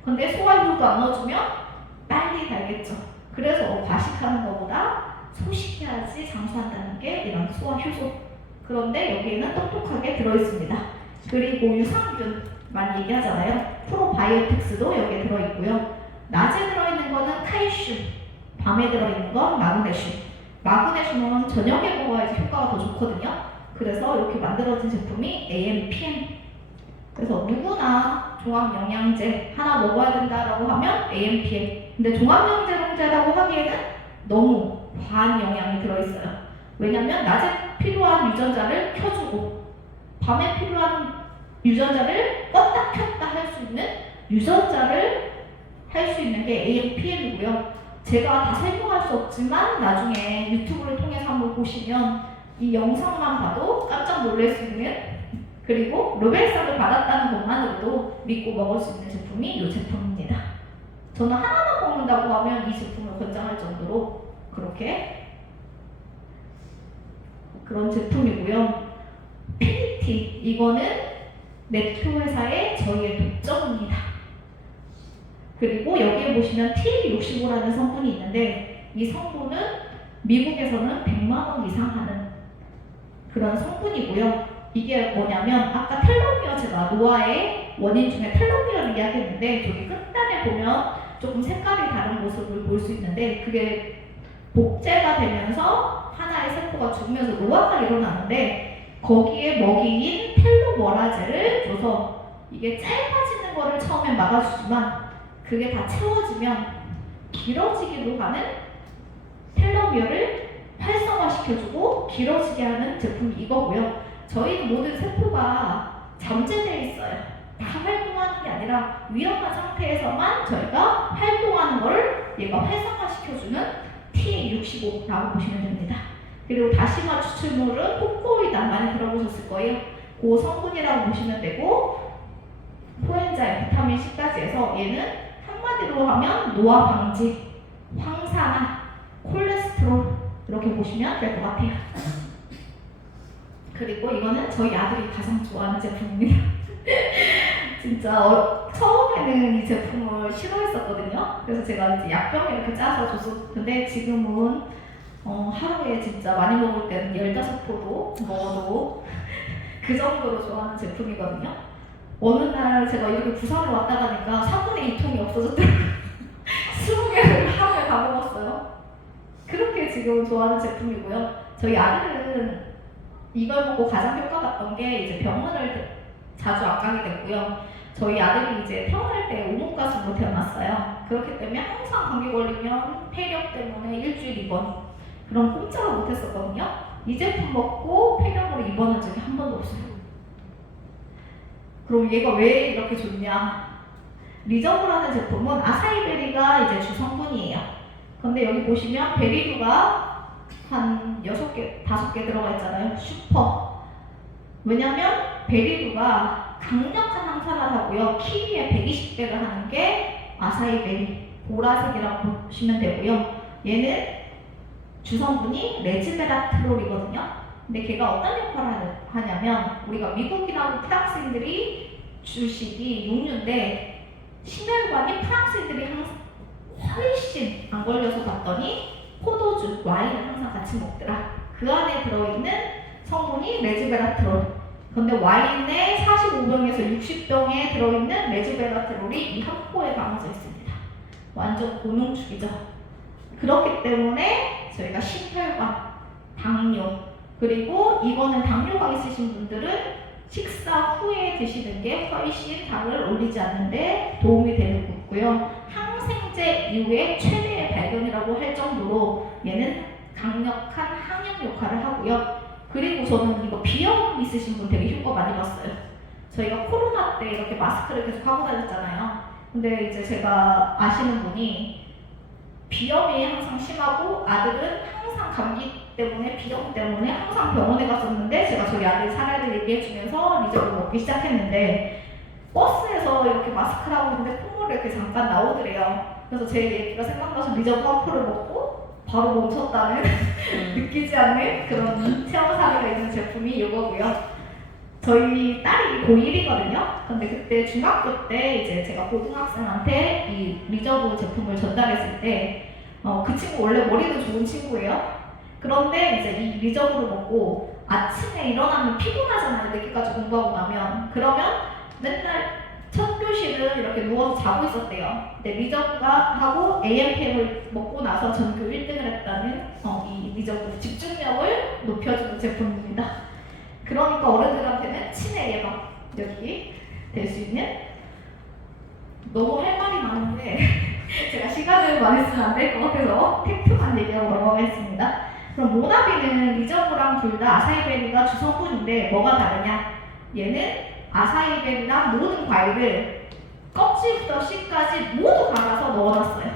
근데 소화효소도 안 넣어주면 빨리 달겠죠. 그래서 과식하는 것보다 소식해야지 장수한다는 게 이런 소화효소. 그런데 여기에는 똑똑하게 들어있습니다. 그리고 유산균 많이 얘기하잖아요. 프로바이오틱스도 여기에 들어있고요. 낮에 들어있는 거는 칼슘, 밤에 들어있는 건 마그네슘. 마그네슘은 저녁에 먹어야지 효과가 더 좋거든요. 그래서 이렇게 만들어진 제품이 AMPM. 그래서 누구나 종합영양제 하나 먹어야 된다라고 하면 AMPM. 근데 종합영양제라고 하기에는 너무 과한 영양이 들어있어요. 왜냐면 낮에 필요한 유전자를 켜주고 밤에 필요한 유전자를 껐다 켰다 할 수 있는 유전자를 할 수 있는 게 AMPM이고요. 제가 다 설명할 수 없지만 나중에 유튜브를 통해서 한번 보시면 이 영상만 봐도 깜짝 놀랄 수 있는, 그리고 노벨상을 받았다는 것만으로도 믿고 먹을 수 있는 제품이 이 제품입니다. 저는 하나만 먹는다고 하면 이 제품을 권장할 정도로 그런 제품이고요. PDT, 이거는 넵튠 회사의 저희의 독점입니다. 그리고 여기에 보시면 T65라는 성분이 있는데 이 성분은 미국에서는 100만 원 이상 하는 그런 성분이고요. 이게 뭐냐면 아까 텔로미어, 제가 노화의 원인 중에 텔로미어를 이야기했는데 저기 끝단에 보면 조금 색깔이 다른 모습을 볼 수 있는데 그게 복제가 되면서 하나의 세포가 죽으면서 노화가 일어나는데 거기에 먹이인 텔로머라제를 줘서 이게 짧아지는 거를 처음에 막아주지만 그게 다 채워지면 길어지기로 하는 텔로미어를 활성화시켜주고 길어지게 하는 제품이 이거고요. 저희는 모든 세포가 잠재되어 있어요. 다 활동하는 게 아니라 위험한 상태에서만 저희가 활동하는 걸 얘가 활성화시켜주는 T65라고 보시면 됩니다. 그리고 다시마 추출물은 코코이다, 많이 들어보셨을 거예요. 그 성분이라고 보시면 되고 코엔자임, 비타민 C까지 해서 얘는 한마디로 하면 노화 방지, 황산화, 콜레스테롤 이렇게 보시면 될 것 같아요. 그리고 이거는 저희 아들이 가장 좋아하는 제품입니다. 진짜 처음에는 이 제품을 싫어했었거든요. 그래서 제가 이제 약병 이렇게 짜서 줬었는데 지금은 하루에 진짜 많이 먹을 때는 15포도 먹어도 그 정도로 좋아하는 제품이거든요. 어느 날 제가 이렇게 부산에 왔다 가니까 4분의 2통이 없어졌더라고요. 20개를 하루에 다 먹었어요. 그렇게 지금 좋아하는 제품이고요. 저희 아들은 이걸 먹고 가장 효과 봤던 게 이제 병원을 자주 안 가게 됐고요. 저희 아들이 이제 태어날 때 오목가슴으로 태어났어요. 그렇기 때문에 항상 감기 걸리면 폐렴 때문에 일주일 입원. 그럼 꼼짝을 못했었거든요. 이 제품 먹고 폐렴으로 입원한 적이 한 번도 없어요. 그럼 얘가 왜 이렇게 좋냐? 리저브라는 제품은 아사이베리가 이제 주성분이에요. 근데 여기 보시면 베리류가 한 6개, 5개 들어가 있잖아요. 슈퍼. 왜냐면 베리류가 강력한 항산화를 하고요. 키위의 120배를 하는 게 아사이베리, 보라색이라고 보시면 되고요. 얘는 주성분이 레즈베라트롤이거든요. 근데 걔가 어떤 역할을 하냐면 우리가 미국이랑 프랑스인들이 주식이 육류인데 심혈관이 프랑스인들이 훨씬 안 걸려서 봤더니 포도주, 와인을 항상 같이 먹더라. 그 안에 들어있는 성분이 레즈베라트롤. 근데 와인에 45병에서 60병에 들어있는 레즈베라트롤이 이 한 포에 담아져 있습니다. 완전 고농축이죠. 그렇기 때문에 저희가 심혈관, 당뇨, 그리고 이거는 당뇨가 있으신 분들은 식사 후에 드시는 게 훨씬 당을 올리지 않는데 도움이 되는 거고요. 항생제 이후에 최대의 발견이라고 할 정도로 얘는 강력한 항염 역할을 하고요. 그리고 저는 이거 비염 있으신 분 되게 효과 많이 봤어요. 저희가 코로나 때 이렇게 마스크를 계속 하고 다녔잖아요. 근데 이제 제가 아시는 분이 비염이 항상 심하고 아들은 항상 감기 때문에 비염 때문에 항상 병원에 갔었는데 제가 저희 아들 사례를 얘기해주면서 리저를 먹기 시작했는데 버스에서 이렇게 마스크를 하고 있는데 콧물이 이렇게 잠깐 나오더래요. 그래서 제 얘기가 생각나서 리저 파포를 먹고 바로 멈췄다는 느끼지 않는 그런 체험 사례가 있는 제품이 이거고요. 저희 딸이 고1이거든요. 근데 그때 중학교 때 이제 제가 고등학생한테 이 리저브 제품을 전달했을 때 그 친구 원래 머리도 좋은 친구예요. 그런데 이제 이 리저브를 먹고 아침에 일어나면 피곤하잖아요. 늦게까지 공부하고 나면. 그러면 맨날 첫 교실을 이렇게 누워서 자고 있었대요. 근데 리저브가 하고 AMPM을 먹고 나서 전교 1등을 했다는 이 리저브 집중력을 높여주는 제품입니다. 그러니까 어른들한테는 치매 예방력이 될 수 있는 너무 할 말이 많은데 제가 시간을 많이 쓰면 안 될 것 같아서 팩트만 얘기하고 넘어가겠습니다. 그럼 모나비는 리저브랑 둘 다 아사이베리가 주성분인데 뭐가 다르냐? 얘는 아사이베리랑 모든 과일을 껍질부터 씨까지 모두 갈아서 넣어놨어요.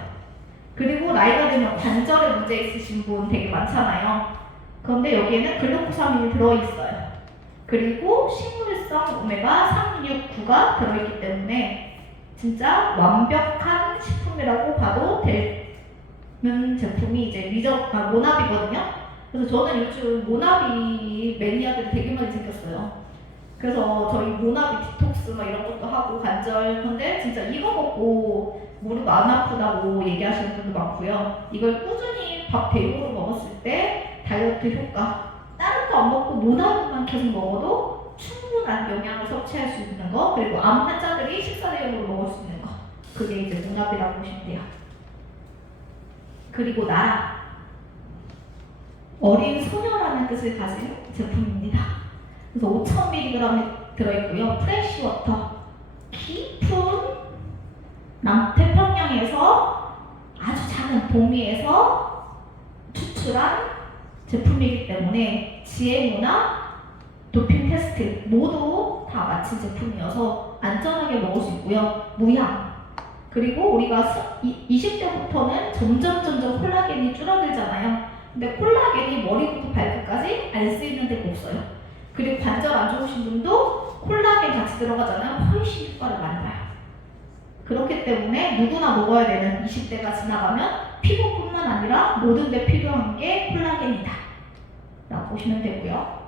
그리고 나이가 들면 관절에 문제 있으신 분 되게 많잖아요. 그런데 여기에는 글루코사민이 들어있어요. 그리고 식물성 오메가 3, 6, 9가 들어있기 때문에 진짜 완벽한 식품이라고 봐도 되는 제품이 이제 모나비거든요. 그래서 저는 요즘 모나비 매니아들이 되게 많이 생겼어요. 그래서 저희 모나비 디톡스 막 이런 것도 하고 관절, 근데 진짜 이거 먹고 무릎 안 아프다고 얘기하시는 분도 많고요. 이걸 꾸준히 밥 대용으로 먹었을 때 다이어트 효과, 다른 거 안 먹고 모나비만 계속 먹어도 충분한 영양을 섭취할 수 있는 거, 그리고 암 환자들이 식사 대용으로 먹을 수 있는 거, 그게 이제 모나비라고 보시면 돼요. 그리고 나라, 어린 소녀라는 뜻을 가진 제품입니다. 그래서 5,000mg이 들어있고요. 프레시워터, 깊은 남태평양에서 아주 작은 동해에서 추출한 제품이기 때문에 GMO나 도핑 테스트 모두 다 마친 제품이어서 안전하게 먹을 수 있고요. 무향. 그리고 우리가 20대부터는 점점 콜라겐이 줄어들잖아요. 근데 콜라겐이 머리부터 발끝까지 안 쓰이는 데가 없어요. 그리고 관절 안 좋으신 분도 콜라겐 같이 들어가잖아요. 훨씬 효과를 많이 봐요. 그렇기 때문에 누구나 먹어야 되는 20대가 지나가면 피부뿐만 아니라 모든 데 필요한 게 콜라겐이다 라고 보시면 되고요.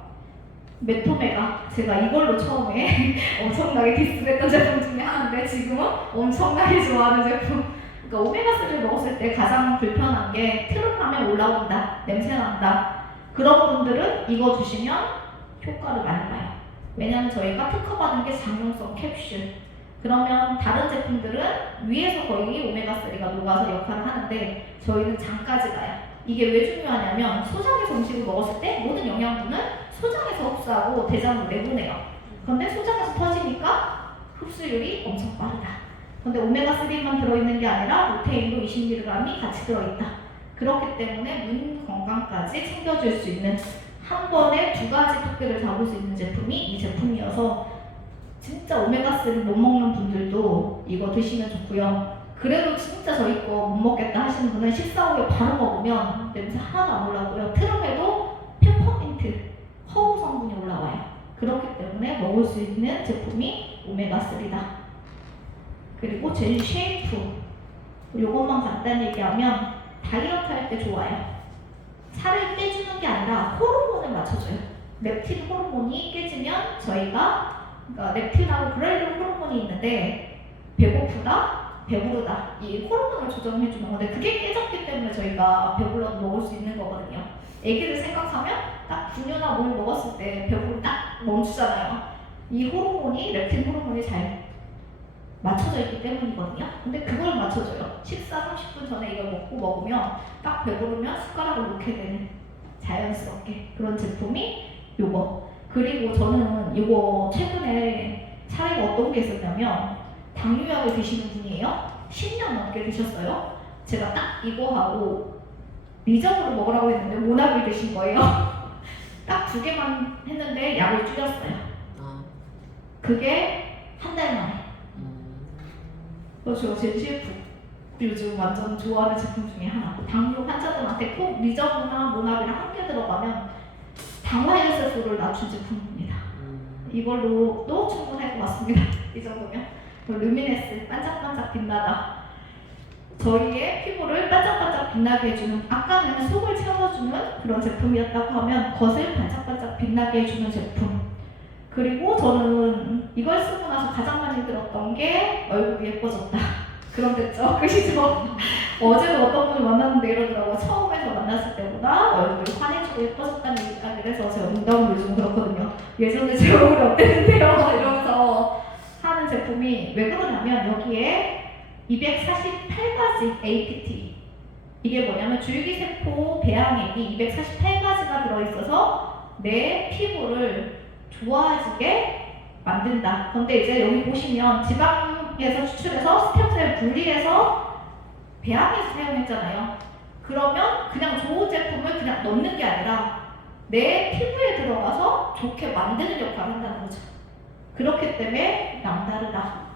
메토메가, 제가 이걸로 처음에 엄청나게 디스했던 제품 중에 하나인데 지금은 엄청나게 좋아하는 제품. 그러니까 오메가3를 먹었을 때 가장 불편한 게 트름하면 올라온다, 냄새난다. 그런 분들은 이거 주시면 효과를 많이 봐요. 왜냐하면 저희가 특허받은 게 장용성 캡슐. 그러면 다른 제품들은 위에서 거의 오메가3가 녹아서 역할을 하는데 저희는 장까지 가요. 이게 왜 중요하냐면 소장에서 음식을 먹었을 때 모든 영양분은 소장에서 흡수하고 대장으로 내보내요. 그런데 소장에서 터지니까 흡수율이 엄청 빠르다. 그런데 오메가3만 들어있는 게 아니라 루테인도 20mg이 같이 들어있다. 그렇기 때문에 눈 건강까지 챙겨줄 수 있는 한 번에 두 가지 토끼를 잡을 수 있는 제품이 이 제품이어서 진짜 오메가3 못 먹는 분들도 이거 드시면 좋고요. 그래도 진짜 저희 거 못 먹겠다 하시는 분은 식사 후에 바로 먹으면 냄새 하나도 안 올라오고요. 트름에도 페퍼민트, 허브 성분이 올라와요. 그렇기 때문에 먹을 수 있는 제품이 오메가3다. 그리고 젤 쉐이프, 요것만 간단히 얘기하면 다이어트 할 때 좋아요. 살을 빼주는 게 아니라 호르몬을 맞춰줘요. 렙틴 호르몬이 깨지면 저희가 렙틴하고 그렐린 호르몬이 있는데 배고프다, 배부르다 이 호르몬을 조정해주는 건데 그게 깨졌기 때문에 저희가 배불러도 먹을 수 있는 거거든요. 애기를 생각하면 딱 분유나 뭘 먹었을 때 배부르 딱 멈추잖아요. 이 호르몬이 렙틴 호르몬이 잘 맞춰져 있기 때문이거든요. 근데 그걸 맞춰줘요. 식사 30분 전에 이걸 먹으면 딱 배부르면 숟가락을 놓게 되는 자연스럽게 그런 제품이 요거. 그리고 저는 요거 최근에 사례가 어떤 게 있었냐면 당뇨약을 드시는 분이에요. 10년 넘게 드셨어요. 제가 딱 이거 하고 리저브를 먹으라고 했는데 모나비를 드신 거예요. 딱 2개만 했는데 약을 줄였어요. 그게 한 달 만에. 그렇죠. 젠실프 요즘 완전 좋아하는 제품 중에 하나. 당뇨 환자들한테 꼭 리저브나 모나비랑 함께 들어가면 당화혈색소를 낮춘 제품입니다. 이걸로도 충분할 것 같습니다. 이 정도면. 루미네스 반짝반짝 빛나다. 저희의 피부를 반짝반짝 빛나게 해주는, 아까는 속을 채워주는 그런 제품이었다고 하면 겉을 반짝반짝 빛나게 해주는 제품. 그리고 저는 이걸 쓰고 나서 가장 많이 들었던 게 얼굴이 예뻐졌다. 그런 됐죠? 그시죠? 어제도 어떤 분을 만났는데 이러더라고요. 처음에서 만났을 때보다 얼굴이 환해지고 예뻐졌다는 얘기가, 그래서 제가 농담으로 요즘 그렇거든요. 예전에 제 얼굴이 어땠는데요? 이러면서 하는 제품이 왜 그러냐면 여기에 248가지 APT, 이게 뭐냐면 줄기세포 배양액이 248가지가 들어있어서 내 피부를 좋아지게 만든다. 근데 이제 여기 보시면 지방에서 추출해서 스템셀 분리해서 배양해서 사용했잖아요. 그러면 그냥 좋은 제품을 그냥 넣는 게 아니라 내 피부에 들어가서 좋게 만드는 역할을 한다는 거죠. 그렇기 때문에 남다르다.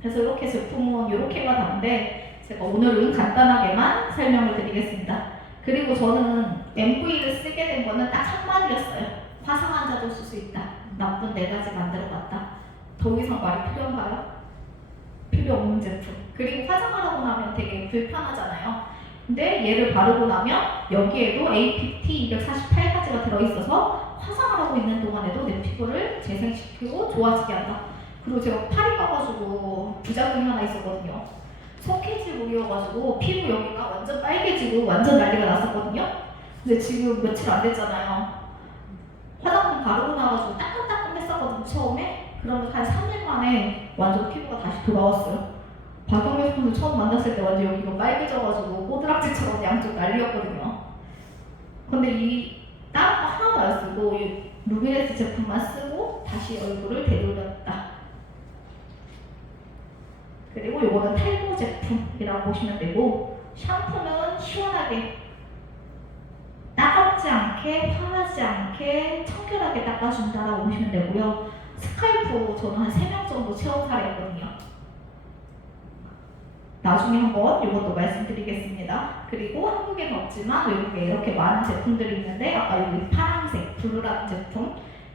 그래서 이렇게 제품은 이렇게가 다른데 제가 오늘은 간단하게만 설명을 드리겠습니다. 그리고 저는 MV를 쓰게 된 거는 딱 한마디였어요. 화상 환자도 쓸 수 있다. 나쁜 4가지 만들어봤다. 더 이상 말이 필요한가요? 필요 없는 제품. 그리고 화장을 하고 나면 되게 불편하잖아요. 근데 얘를 바르고 나면 여기에도 APT 248가지가 들어있어서 화장을 하고 있는 동안에도 내 피부를 재생시키고 좋아지게 한다. 그리고 제가 팔이 까가지고 부작용이 하나 있었거든요. 석회질물이어가지고 피부 여기가 완전 빨개지고 완전 난리가 났었거든요. 근데 지금 며칠 안 됐잖아요. 화장품 바르고 나가지고 따끔따끔했었거든요, 처음에. 그러면 한 3일 만에 완전 피부가 다시 돌아왔어요. 박영애 분들 처음 만났을 때 완전 여기가 빨개져가지고 꼬드락지처럼 양쪽 난리였거든요. 근데 이 다른 거 하나도 안 쓰고 이 루미네스 제품만 쓰고 다시 얼굴을 되돌렸다. 그리고 이거는 탈모 제품이라고 보시면 되고, 샴푸는 시원하게 따갑지 않게 화나지 않게 청결하게 닦아준다라고 보시면 되고요. 스칼프 저는 한 3명 정도 채운 사례였거든요. 나중에 한번 이것도 말씀드리겠습니다. 그리고 한국에는 없지만 외국에 이렇게 많은 제품들이 있는데, 아까 여기 파란색 블루라는 제품,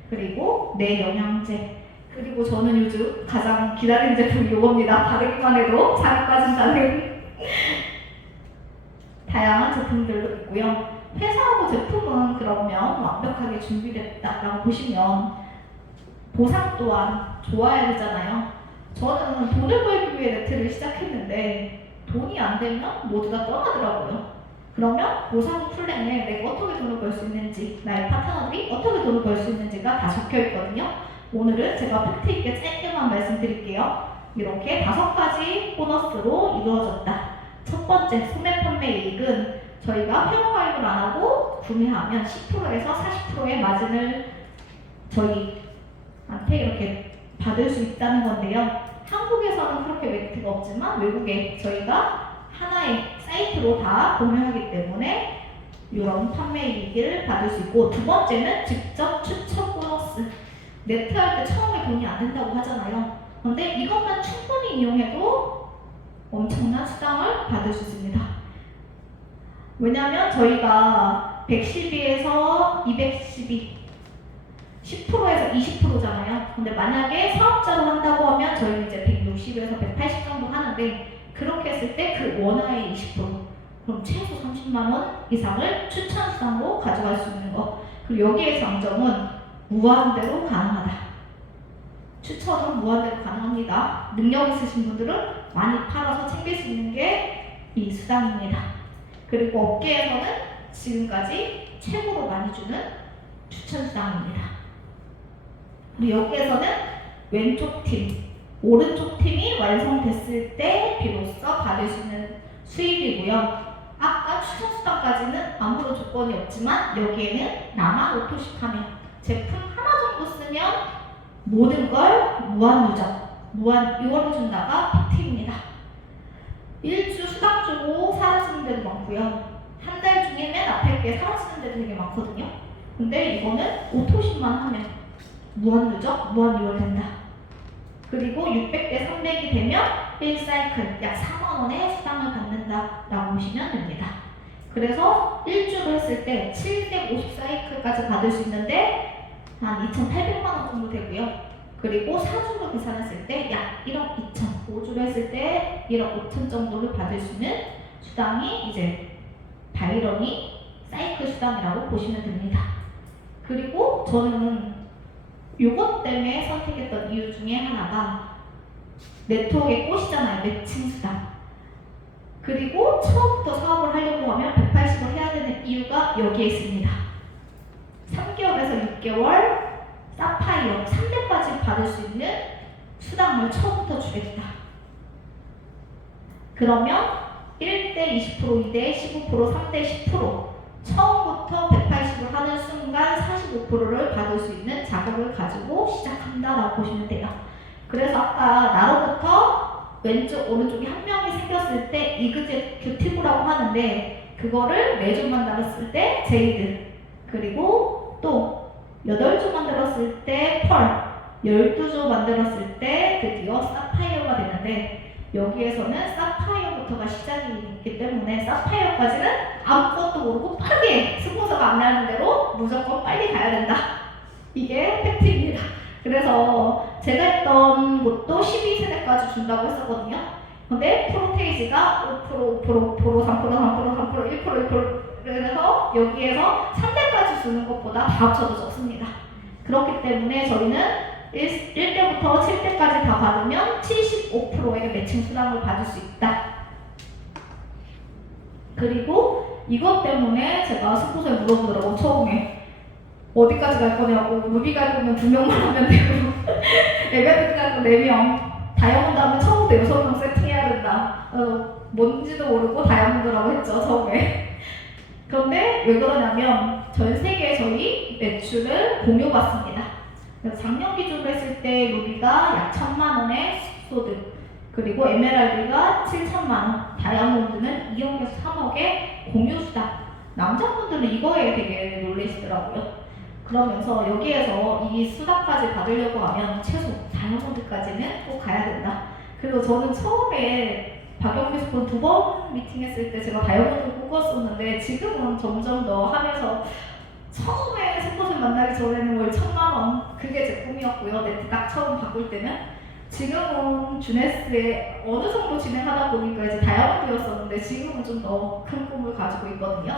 그리고 내 영양제, 그리고 저는 요즘 가장 기다리는 제품이 이겁니다. 바르기만 해도 살이 빠진다는 다양한 제품들도 있고요. 회사하고 제품은 그러면 완벽하게 준비됐다라고 보시면 보상 또한 좋아야 되잖아요. 저는 돈을 벌기 위해 네트를 시작했는데 돈이 안 되면 모두 다 떠나더라고요. 그러면 보상 플랜에 내가 어떻게 돈을 벌 수 있는지, 나의 파트너들이 어떻게 돈을 벌 수 있는지가 다 적혀 있거든요. 오늘은 제가 팩트 있게 짧게만 말씀드릴게요. 이렇게 5가지 보너스로 이루어졌다. 첫 번째, 소매 판매 이익은 저희가 회원가입을 안 하고 구매하면 10%에서 40%의 마진을 저희한테 이렇게 받을 수 있다는 건데요. 한국에서는 그렇게 매트가 없지만 외국에 저희가 하나의 사이트로 다 공유하기 때문에 이런 판매 이익을 받을 수 있고, 두 번째는 직접 추천 보너스. 네트할 때 처음에 돈이 안 된다고 하잖아요. 그런데 이것만 충분히 이용해도 엄청난 수당을 받을 수 있습니다. 왜냐하면 저희가 112에서 212, 10%에서 20%잖아요. 근데 만약에 사업자로 한다고 하면 저희는 이제 160에서 180 정도 하는데, 그렇게 했을 때 그 원화의 20%, 그럼 최소 30만 원 이상을 추천 수당으로 가져갈 수 있는 거. 그리고 여기의 장점은 무한대로 가능하다. 추천은 무한대로 가능합니다. 능력 있으신 분들은 많이 팔아서 챙길 수 있는 게 이 수당입니다. 그리고 업계에서는 지금까지 최고로 많이 주는 추천 수당입니다. 그리고 여기에서는 왼쪽 팀 오른쪽 팀이 완성됐을 때 비로소 받을 수 있는 수입이고요. 아까 추천수당까지는 아무런 조건이 없지만 여기에는 나만 오토십하면 제품 하나 정도 쓰면 모든 걸 무한 누적, 무한 이원해준다가 PT입니다. 1주 수당 주고 사라지는 데도 많고요. 한 달 중에 맨 앞에 게 사라지는 데도 되게 많거든요. 근데 이거는 오토십만 하면 무한 누적, 무한 이원된다. 그리고 600대 300이 되면 1사이클 약 4만원의 수당을 받는다라고 보시면 됩니다. 그래서 1주를 했을 때 750사이클까지 받을 수 있는데 한 2,800만원 정도 되고요. 그리고 4주로 계산했을 때 약 1억 2천, 5주를 했을 때 1억 5천 정도를 받을 수 있는 수당이 이제 바이러니 사이클 수당이라고 보시면 됩니다. 그리고 저는 요것 때문에 선택했던 이유 중에 하나가 네트워크의 꽃이잖아요. 매칭 수당. 그리고 처음부터 사업을 하려고 하면 180을 해야 되는 이유가 여기에 있습니다. 3개월에서 6개월 사파이어 3대까지 받을 수 있는 수당을 처음부터 주겠다. 그러면 1대 20%, 2대 15%, 3대 10% 처음부터 180을 하는 순간 45%를 받을 수 있는 자금을 가지고 시작한다라고 보시면 돼요. 그래서 아까 나로부터 왼쪽 오른쪽이 한 명이 생겼을 때 이그제큐티브라고 하는데 그거를 4주 만들었을 때 제이드, 그리고 또 8주 만들었을 때 펄, 12주 만들었을 때 드디어 사파이어가 되는데 여기에서는 사파이어부터가 시작이기 때문에 사파이어까지는 아무것도 모르고 빠르게 스폰서가 안내하는 대로 무조건 빨리 가야 된다. 이게 팩트입니다. 그래서 제가 했던 곳도 12세대까지 준다고 했었거든요. 근데 프로테이지가 5%, 5%, 5%, 3%, 3%, 3%, 1%, 1%, 그래서 여기에서 3대까지 주는 것보다 다 합쳐도 적습니다. 그렇기 때문에 저희는 1대부터 7대까지 다 받으면 75%의 매칭 수당을 받을 수 있다. 그리고 이것 때문에 제가 스폰서에 물어보더라고. 처음에 어디까지 갈 거냐고. 루비 갈 거면 2명만 하면 되고 에베르트 갈 거 4명, 다이아몬드 하면 처음부터 6명 세팅해야 된다. 뭔지도 모르고 다이아몬드라고 했죠, 처음에. 그런데 왜 그러냐면 전 세계에 저희 매출을 공유받습니다. 작년 기준으로 했을 때 루비가 약 1,000만원의 소득, 그리고 에메랄드가 7천만원, 다이아몬드는 2억에서 3억의 공유수당. 남자분들은 이거에 되게 놀라시더라고요. 그러면서 여기에서 이 수당까지 받으려고 하면 최소 다이아몬드까지는 꼭 가야 된다. 그리고 저는 처음에 박영미 스폰 2번 미팅했을 때 제가 다이아몬드를 뽑았었는데 지금은 점점 더 하면서 처음에 스폰서 만나기 전에는 월 1,000만원 그게 제 꿈이었고요. 네트 딱 처음 바꿀 때는. 지금은 주네스에 어느 정도 진행하다 보니까 이제 다이아몬드였었는데 지금은 좀 더 큰 꿈을 가지고 있거든요.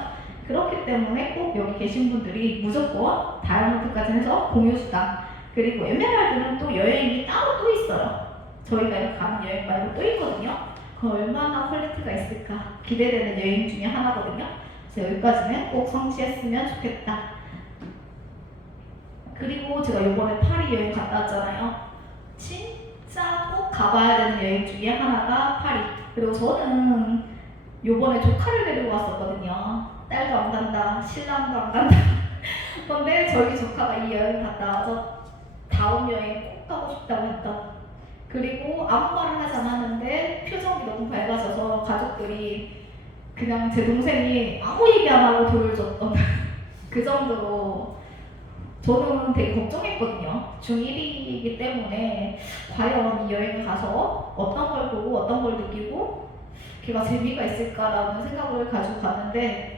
그렇기 때문에 꼭 여기 계신 분들이 무조건 다이아몬드까지 해서 공유수당, 그리고 에메랄드는 또 여행이 따로 또 있어요. 저희가 이렇게 가는 여행 말고 또 있거든요. 그 얼마나 퀄리티가 있을까 기대되는 여행 중에 하나거든요. 그래서 여기까지는 꼭 성취했으면 좋겠다. 그리고 제가 요번에 파리 여행 갔다 왔잖아요. 진짜 꼭 가봐야 되는 여행 중에 하나가 파리. 그리고 저는 요번에 조카를 데리고 왔었거든요. 딸도 안 간다, 신랑도 안 간다. 근데 저희 조카가 이 여행 갔다 와서 다음 여행 꼭 가고 싶다고 했던, 그리고 아무 말을 하지 않았는데 표정이 너무 밝아져서 가족들이 그냥 제 동생이 아무 얘기 안 하고 돈을 줬던 그 정도로 저는 되게 걱정했거든요. 중1이기 때문에 과연 이 여행을 가서 어떤 걸 보고 어떤 걸 느끼고 걔가 재미가 있을까라는 생각을 가지고 갔는데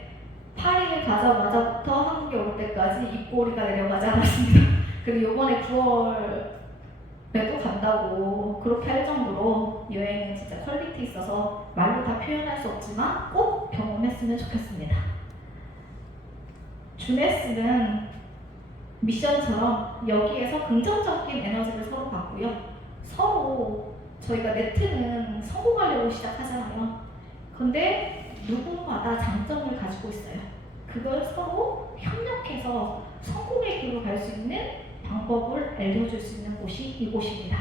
파리를 가자마자부터 한국에 올 때까지 입꼬리가 내려가지 않았습니다. 그리고 이번에 9월에도 간다고 그렇게 할 정도로 여행은 진짜 퀄리티 있어서 말로 다 표현할 수 없지만 꼭 경험했으면 좋겠습니다. 주네스는 미션처럼 여기에서 긍정적인 에너지를 서로 받고요. 서로 저희가 네트는 성공하려고 시작하잖아요. 근데 누구마다 장점을 가지고 있어요. 그걸 서로 협력해서 성공의 길로 갈 수 있는 방법을 알려줄 수 있는 곳이 이곳입니다.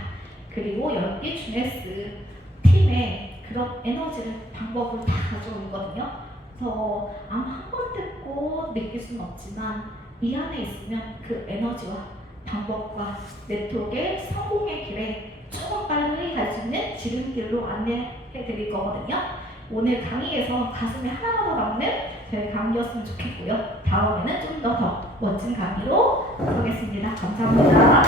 그리고 연기 주네스 팀의 그런 에너지를 방법을 다 가지고 있거든요. 그래서 아마 한 번 듣고 느낄 수는 없지만 이 안에 있으면 그 에너지와 방법과 네트워크의 성공의 길에 조금 빨리 갈 수 있는 지름길로 안내해 드릴 거거든요. 오늘 강의에서 가슴에 하나라도 남는 저희 강의였으면 좋겠고요. 다음에는 좀 더 멋진 강의로 오겠습니다. 감사합니다.